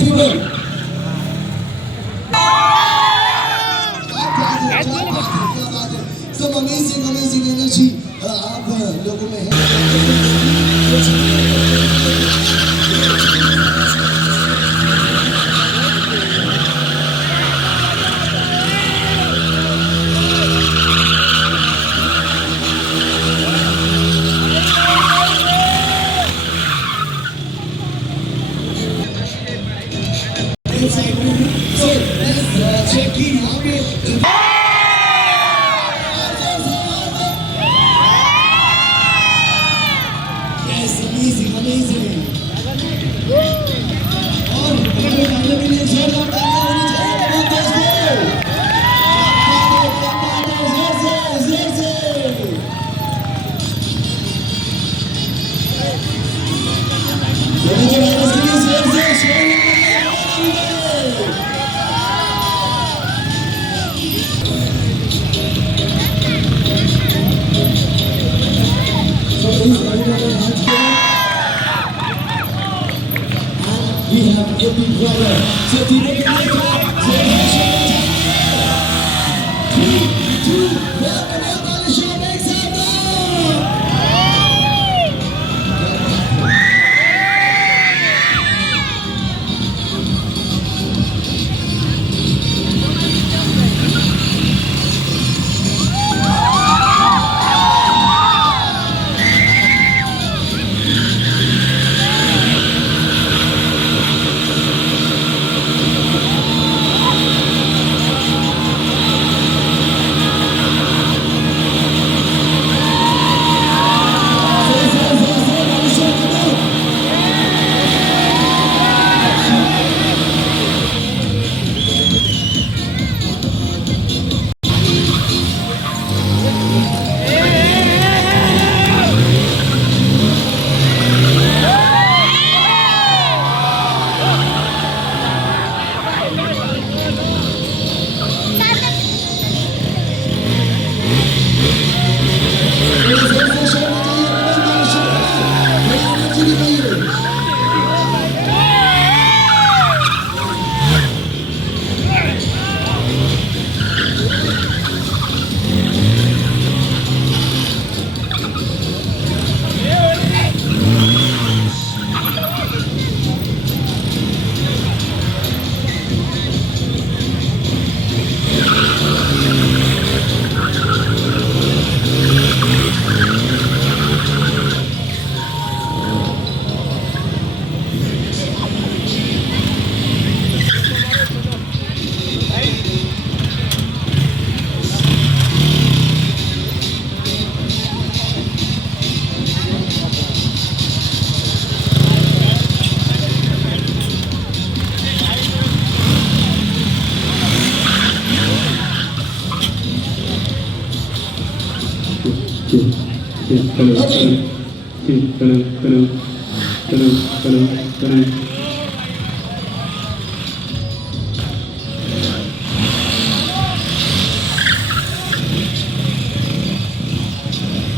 everyone. Some amazing energy आप लोगों में amazing. और हमारे के लिए जोरदार तालियां होनी चाहिए। जोर से। के लिए जोर से we have a big brother. So today we have 3, 2, 1, everybody show make some noise.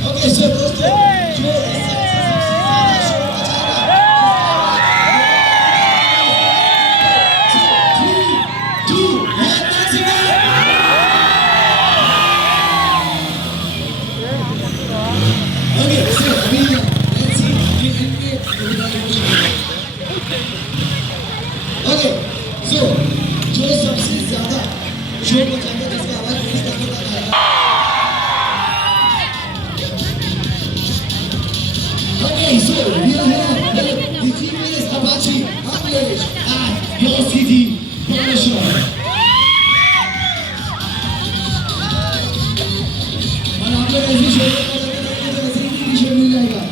Okay, so दोस्तों Okay, so जो सबसे ज्यादा शोर मचाएगा जिसका आवाज पूरी तक तक आएगा। Okay, so we are here. The team is Apache, English, and your city promotion. और आप लोग ऐसे शोर मचाएंगे तो ऐसे ही टी-शर्ट मिल जाएगा।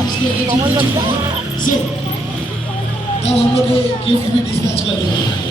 So, अब हम लोग ये क्यों भी डिस्पैच कर देंगे